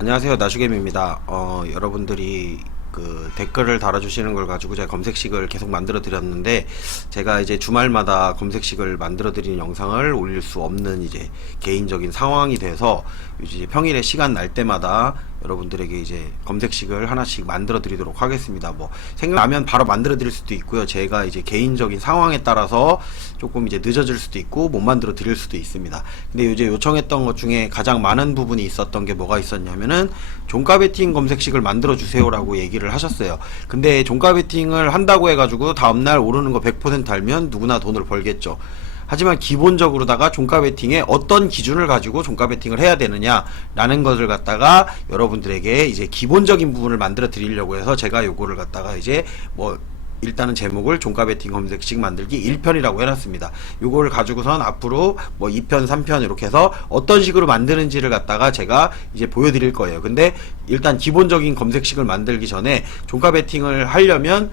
안녕하세요, 나슈겜입니다. 여러분들이 댓글을 달아주시는 걸 가지고 제가 검색식을 계속 만들어 드렸는데, 제가 이제 주말마다 검색식을 만들어 드리는 영상을 올릴 수 없는 이제 개인적인 상황이 돼서 이제 평일에 시간 날 때마다 여러분들에게 이제 검색식을 하나씩 만들어 드리도록 하겠습니다. 뭐 생각나면 바로 만들어 드릴 수도 있고요. 제가 이제 개인적인 상황에 따라서 조금 이제 늦어질 수도 있고 못 만들어 드릴 수도 있습니다. 근데 이제 요청했던 것 중에 가장 많은 부분이 있었던 게 뭐가 있었냐면은 종가 베팅 검색식을 만들어 주세요라고 얘기를 하셨어요. 근데 종가 베팅을 한다고 해가지고 다음날 오르는 거 100% 알면 누구나 돈을 벌겠죠. 하지만 기본적으로다가 종가 베팅에 어떤 기준을 가지고 종가 베팅을 해야 되느냐 라는 것을 갖다가 여러분들에게 이제 기본적인 부분을 만들어 드리려고 해서 제가 요거를 갖다가 이제 뭐 일단은 제목을 종가 베팅 검색식 만들기 1편이라고 해놨습니다. 요거를 가지고선 앞으로 뭐 2편, 3편 이렇게 해서 어떤 식으로 만드는지를 갖다가 제가 이제 보여드릴 거예요. 근데 일단 기본적인 검색식을 만들기 전에 종가 베팅을 하려면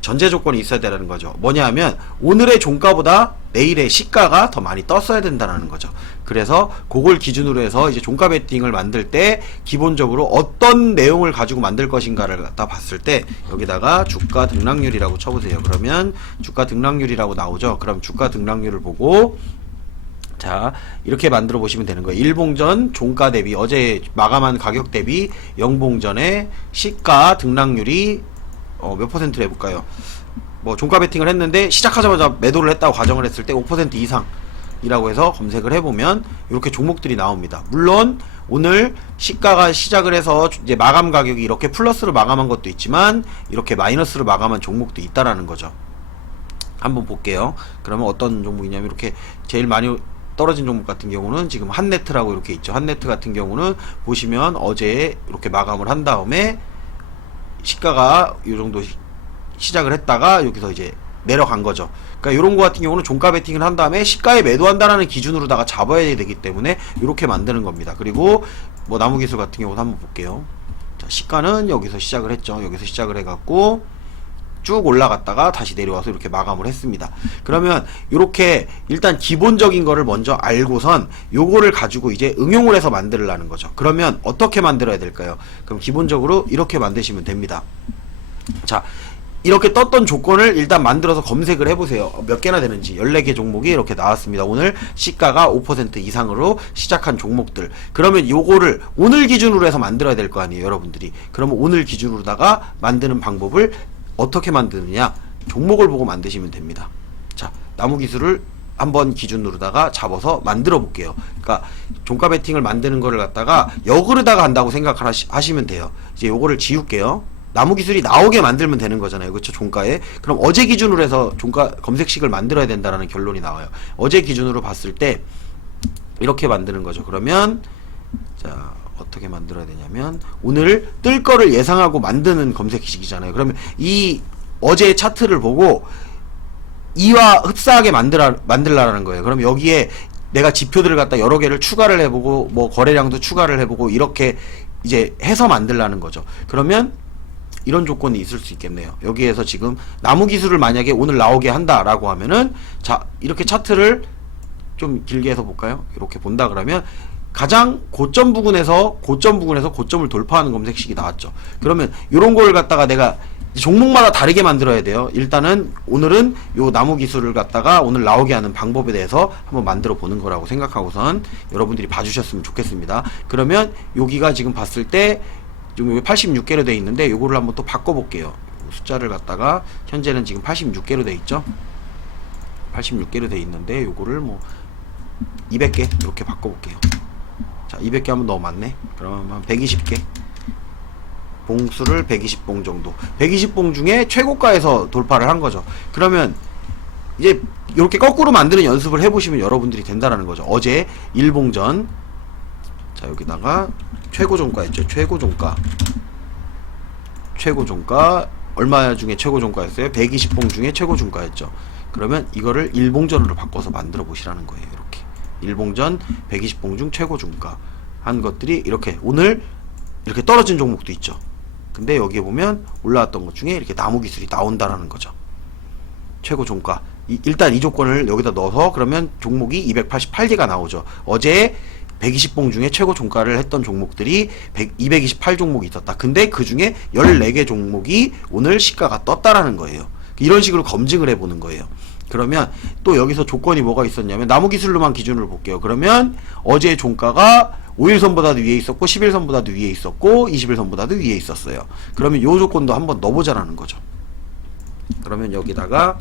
전제 조건이 있어야 되는 거죠. 뭐냐 하면 오늘의 종가보다 내일의 시가가 더 많이 떴어야 된다는 거죠. 그래서 그걸 기준으로 해서 이제 종가 베팅을 만들 때 기본적으로 어떤 내용을 가지고 만들 것인가를 갖다 봤을 때 여기다가 주가 등락률이라고 쳐보세요. 그러면 주가 등락률이라고 나오죠. 그럼 주가 등락률을 보고 자, 이렇게 만들어 보시면 되는 거예요. 일봉전 종가 대비 어제 마감한 가격 대비 영봉전의 시가 등락률이 몇 퍼센트를 해볼까요? 뭐 종가 베팅을 했는데 시작하자마자 매도를 했다고 가정을 했을 때 5% 이상이라고 해서 검색을 해보면 이렇게 종목들이 나옵니다. 물론 오늘 시가가 시작을 해서 이제 마감 가격이 이렇게 플러스로 마감한 것도 있지만 이렇게 마이너스로 마감한 종목도 있다라는 거죠. 한번 볼게요. 그러면 어떤 종목이냐면 이렇게 제일 많이 떨어진 종목 같은 경우는 지금 한네트라고 이렇게 있죠. 한네트 같은 경우는 보시면 어제 이렇게 마감을 한 다음에 시가가 이 정도 시작을 했다가 여기서 이제 내려간 거죠. 그러니까 이런 거 같은 경우는 종가 베팅을 한 다음에 시가에 매도한다라는 기준으로다가 잡아야 되기 때문에 이렇게 만드는 겁니다. 그리고 뭐 나무기술 같은 경우도 한번 볼게요. 자, 시가는 여기서 시작을 했죠. 여기서 시작을 해갖고 쭉 올라갔다가 다시 내려와서 이렇게 마감을 했습니다. 그러면 이렇게 일단 기본적인 거를 먼저 알고선 요거를 가지고 이제 응용을 해서 만들라는 거죠. 그러면 어떻게 만들어야 될까요? 그럼 기본적으로 이렇게 만드시면 됩니다. 자, 이렇게 떴던 조건을 일단 만들어서 검색을 해보세요. 몇 개나 되는지 14개 종목이 이렇게 나왔습니다. 오늘 시가가 5% 이상으로 시작한 종목들. 그러면 요거를 오늘 기준으로 해서 만들어야 될 거 아니에요, 여러분들이. 그러면 오늘 기준으로다가 만드는 방법을 어떻게 만드느냐, 종목을 보고 만드시면 됩니다. 자, 나무기술을 한번 기준으로다가 잡아서 만들어 볼게요. 그러니까 종가 베팅을 만드는 거를 갖다가 역으로다가 한다고 생각하시면 돼요. 이제 요거를 지울게요. 나무기술이 나오게 만들면 되는 거잖아요. 그렇죠? 종가에. 그럼 어제 기준으로 해서 종가 검색식을 만들어야 된다라는 결론이 나와요. 어제 기준으로 봤을 때 이렇게 만드는 거죠. 그러면 자, 어떻게 만들어야 되냐면 오늘 뜰 거를 예상하고 만드는 검색식이잖아요. 그러면 이 어제의 차트를 보고 이와 흡사하게 만들라는 거예요. 그럼 여기에 내가 지표들을 갖다 여러 개를 추가를 해보고 뭐 거래량도 추가를 해보고 이렇게 이제 해서 만들라는 거죠. 그러면 이런 조건이 있을 수 있겠네요. 여기에서 지금 나무기술을 만약에 오늘 나오게 한다라고 하면은 자, 이렇게 차트를 좀 길게 해서 볼까요? 이렇게 본다 그러면 가장 고점 부근에서 고점을 돌파하는 검색식이 나왔죠. 그러면 이런 걸 갖다가 내가 종목마다 다르게 만들어야 돼요. 일단은 오늘은 요 나무 기술을 갖다가 오늘 나오게 하는 방법에 대해서 한번 만들어 보는 거라고 생각하고선 여러분들이 봐주셨으면 좋겠습니다. 그러면 여기가 지금 봤을 때 지금 여기 86개로 돼 있는데 요거를 한번 또 바꿔볼게요. 숫자를 갖다가 현재는 지금 86개로 돼 있죠. 86개로 돼 있는데 요거를 뭐 200개 이렇게 바꿔볼게요. 자, 200개 하면 너무 많네. 그러면 한 120개. 봉수를 120봉 정도. 120봉 중에 최고가에서 돌파를 한 거죠. 그러면 이제 이렇게 거꾸로 만드는 연습을 해보시면 여러분들이 된다라는 거죠. 어제 일봉전. 자, 여기다가 최고종가 있죠. 최고종가. 최고종가. 얼마 중에 최고종가였어요? 120봉 중에 최고종가였죠. 그러면 이거를 일봉전으로 바꿔서 만들어 보시라는 거예요. 이렇게. 일봉전 120봉 중 최고 종가 한 것들이 이렇게 오늘 이렇게 떨어진 종목도 있죠. 근데 여기에 보면 올라왔던 것 중에 이렇게 나무기술이 나온다라는 거죠. 최고 종가. 일단 이 조건을 여기다 넣어서 그러면 종목이 288개가 나오죠. 어제 120봉 중에 최고 종가를 했던 종목들이 228 종목이 있었다. 근데 그 중에 14개 종목이 오늘 시가가 떴다라는 거예요. 이런 식으로 검증을 해보는 거예요. 그러면 또 여기서 조건이 뭐가 있었냐면 나무기술로만 기준으로 볼게요. 그러면 어제 종가가 5일선보다도 위에 있었고 10일선보다도 위에 있었고 20일선보다도 위에 있었어요. 그러면 요 조건도 한번 넣어보자라는 거죠. 그러면 여기다가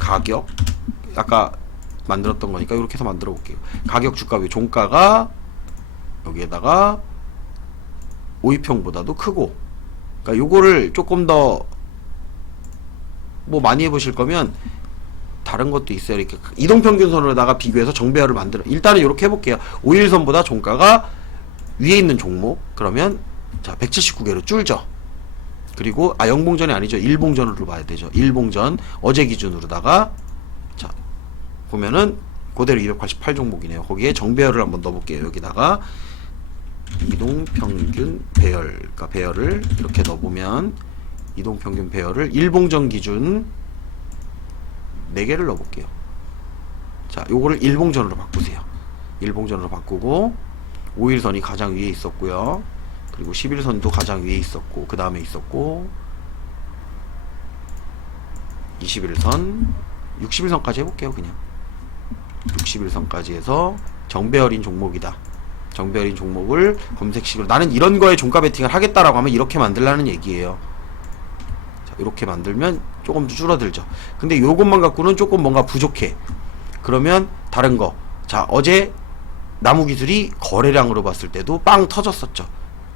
가격, 아까 만들었던 거니까 이렇게 해서 만들어 볼게요. 가격, 주가, 종가가 여기에다가 5위평보다도 크고, 그러니까 요거를 조금 더 뭐 많이 해보실 거면 다른 것도 있어요. 이렇게 이동평균선으로다가 비교해서 정배열을 만들어. 일단은 이렇게 해볼게요. 5일선보다 종가가 위에 있는 종목, 그러면 자 179개로 줄죠. 그리고 영봉전이 아니죠. 일봉전으로 봐야 되죠. 일봉전 어제 기준으로다가 자 보면은 그대로 288 종목이네요. 거기에 정배열을 한번 넣어볼게요. 여기다가 이동평균 배열, 그러니까 배열을 이렇게 넣어보면 이동평균 배열을 일봉전 기준 4개를 넣어볼게요. 자, 요거를 일봉전으로 바꾸세요. 일봉전으로 바꾸고 5일선이 가장 위에 있었고요. 그리고 11선도 가장 위에 있었고 그 다음에 있었고 21선, 61선까지 해볼게요. 그냥 61선까지 해서 정배열인 종목이다. 정배열인 종목을 검색식으로 나는 이런 거에 종가 베팅을 하겠다라고 하면 이렇게 만들라는 얘기예요. 이렇게 만들면 조금 줄어들죠. 근데 요것만 갖고는 조금 뭔가 부족해. 그러면 다른 거. 자, 어제 나무기술이 거래량으로 봤을 때도 빵 터졌었죠.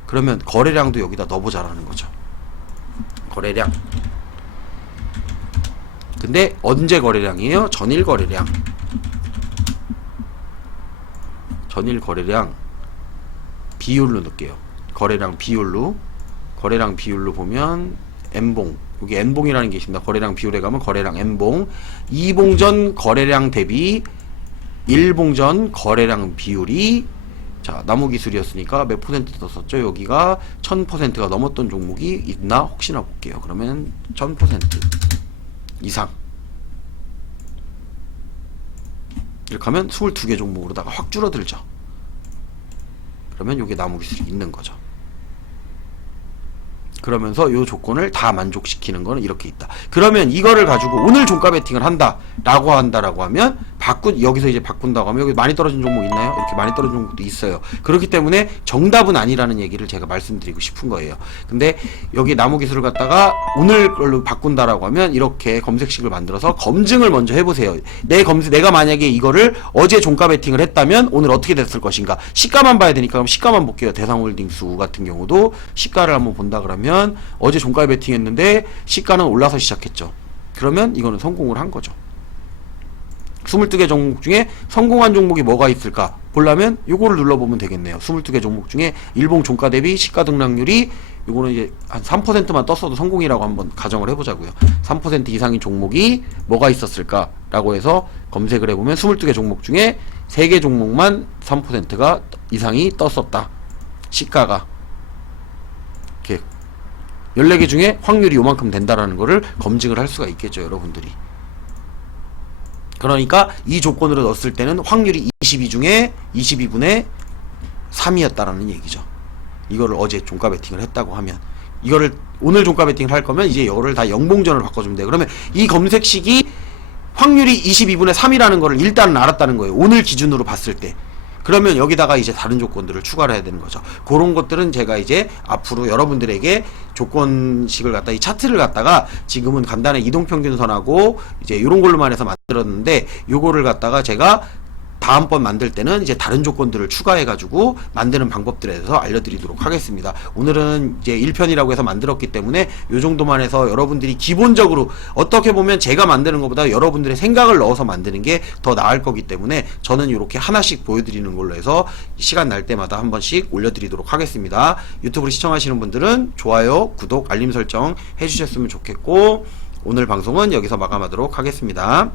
그러면 거래량도 여기다 넣어보자라는 거죠. 거래량. 근데 언제 거래량이에요? 전일 거래량. 전일 거래량 비율로 넣을게요. 거래량 비율로. 거래량 비율로 보면 N봉, 여기 N봉이라는 게 있습니다. 거래량 비율에 가면 거래량 N봉, 2봉전 거래량 대비 1봉전 거래량 비율이, 자 나무기술이었으니까 몇 퍼센트 떴었죠? 여기가 1000%가 넘었던 종목이 있나 혹시나 볼게요. 그러면 1000% 이상, 이렇게 하면 22개 종목으로다가 확 줄어들죠. 그러면 요게 나무기술이 있는 거죠. 그러면서 요 조건을 다 만족시키는 거는 이렇게 있다. 그러면 이거를 가지고 오늘 종가 베팅을 한다라고 하면 여기서 이제 바꾼다고 하면 여기 많이 떨어진 종목 있나요? 이렇게 많이 떨어진 종목도 있어요. 그렇기 때문에 정답은 아니라는 얘기를 제가 말씀드리고 싶은 거예요. 근데 여기 나무기술을 갖다가 오늘 걸로 바꾼다라고 하면 이렇게 검색식을 만들어서 검증을 먼저 해보세요. 내가 만약에 이거를 어제 종가 베팅을 했다면 오늘 어떻게 됐을 것인가. 시가만 봐야 되니까 그럼 시가만 볼게요. 대상홀딩스 같은 경우도 시가를 한번 본다 그러면 어제 종가 베팅 했는데 시가는 올라서 시작했죠. 그러면 이거는 성공을 한 거죠. 22개 종목 중에 성공한 종목이 뭐가 있을까 보려면 요거를 눌러보면 되겠네요. 22개 종목 중에 일봉 종가 대비 시가 등락률이, 요거는 이제 한 3%만 떴어도 성공이라고 한번 가정을 해보자고요. 3% 이상인 종목이 뭐가 있었을까 라고 해서 검색을 해보면 22개 종목 중에 3개 종목만 3%가 이상이 떴었다. 시가가 이렇게 14개 중에 확률이 요만큼 된다라는 거를 검증을 할 수가 있겠죠, 여러분들이. 그러니까 이 조건으로 넣었을 때는 확률이 22 중에 22분의 3이었다라는 얘기죠. 이거를 어제 종가 베팅을 했다고 하면, 이거를 오늘 종가 베팅을 할 거면 이제 이거를 다 영봉전으로 바꿔주면 돼요. 그러면 이 검색식이 확률이 22분의 3이라는 거를 일단은 알았다는 거예요. 오늘 기준으로 봤을 때. 그러면 여기다가 이제 다른 조건들을 추가를 해야 되는 거죠. 그런 것들은 제가 이제 앞으로 여러분들에게 조건식을 갖다, 이 차트를 갖다가 지금은 간단한 이동평균선하고 이제 이런 걸로만 해서 만들었는데, 요거를 갖다가 제가 다음번 만들 때는 이제 다른 조건들을 추가해 가지고 만드는 방법들에 대해서 알려드리도록 하겠습니다. 오늘은 이제 1편이라고 해서 만들었기 때문에 요 정도만 해서 여러분들이 기본적으로, 어떻게 보면 제가 만드는 것보다 여러분들의 생각을 넣어서 만드는 게 더 나을 거기 때문에 저는 이렇게 하나씩 보여드리는 걸로 해서 시간 날 때마다 한 번씩 올려드리도록 하겠습니다. 유튜브를 시청하시는 분들은 좋아요, 구독, 알림 설정 해주셨으면 좋겠고, 오늘 방송은 여기서 마감하도록 하겠습니다.